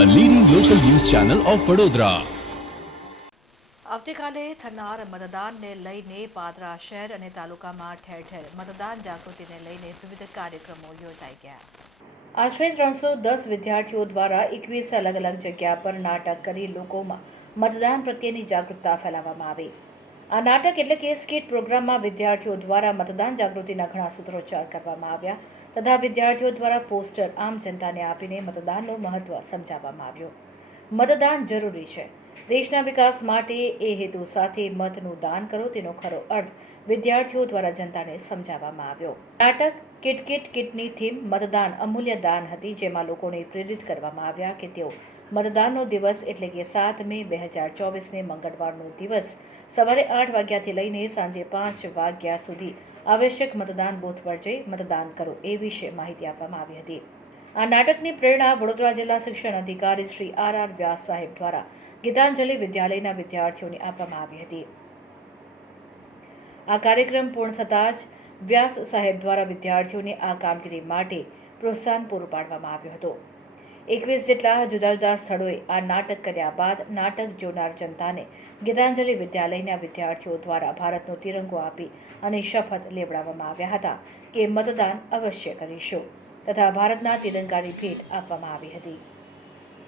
Channel of Vadodara આવતીકાલે થનાર મતદાનને લઈને પાદરા શહેર અને તાલુકામાં ઠેર ઠેર મતદાન જાગૃતિને લઈને વિવિધ કાર્યક્રમો યોજાઈ ગયા. આશરે ત્રણસો દસ વિદ્યાર્થીઓ દ્વારા એકવીસ અલગ અલગ જગ્યા પર નાટક કરી લોકોમાં મતદાન પ્રત્યેની જાગૃતતા ફેલાવવામાં આવી. આ નાટક એટલે કે સ્કીટ પ્રોગ્રામમાં વિદ્યાર્થીઓ દ્વારા મતદાન જાગૃતિના ઘણા સૂત્રોચ્ચાર કરવામાં આવ્યા. તથા વિદ્યાર્થીઓ દ્વારા પોસ્ટર આમ જનતાને આપીને મતદાનનું મહત્વ સમજાવવામાં આવ્યું. મતદાન જરૂરી છે. દેશના વિકાસ માટે એ હેતુ સાથે મતનું દાન કરો તેનો ખરો અર્થ વિદ્યાર્થીઓ દ્વારા જનતાને સમજાવવામાં આવ્યો. નાટક કિટ કિટ કિટની થીમ મતદાન અમૂલ્ય દાન હતી જેમાં લોકોને પ્રેરિત કરવામાં આવ્યા કે તેઓ મતદાનનો દિવસ એટલે કે સાત મે બે હજાર ચોવીસને મંગળવારનો દિવસ સવારે આઠ વાગ્યાથી લઈને સાંજે પાંચ વાગ્યા સુધી આવશ્યક મતદાન બૂથ પર જઈ મતદાન કરો એ વિશે માહિતી આપવામાં આવી હતી. આ નાટકની પ્રેરણા વડોદરા જિલ્લા શિક્ષણ અધિકારી શ્રી આર આર વ્યાસ સાહેબ દ્વારા ગીતાંજલિ વિદ્યાલયના વિદ્યાર્થીઓને આપવામાં આવી હતી. આ કાર્યક્રમ પૂર્ણ થતાં જ વ્યાસ સાહેબ દ્વારા વિદ્યાર્થીઓને આ કામગીરી માટે પ્રોત્સાહન પૂરું પાડવામાં આવ્યું હતું. એકવીસ જેટલા જુદા જુદા સ્થળોએ આ નાટક કર્યા બાદ નાટક જોનાર જનતાને ગીતાંજલિ વિદ્યાલયના વિદ્યાર્થીઓ દ્વારા ભારતનો તિરંગો આપી અને શપથ લેવડાવવામાં આવ્યા હતા કે મતદાન અવશ્ય કરીશું. તથા ભારતના તિરંગાની ભેટ આપવામાં આવી હતી.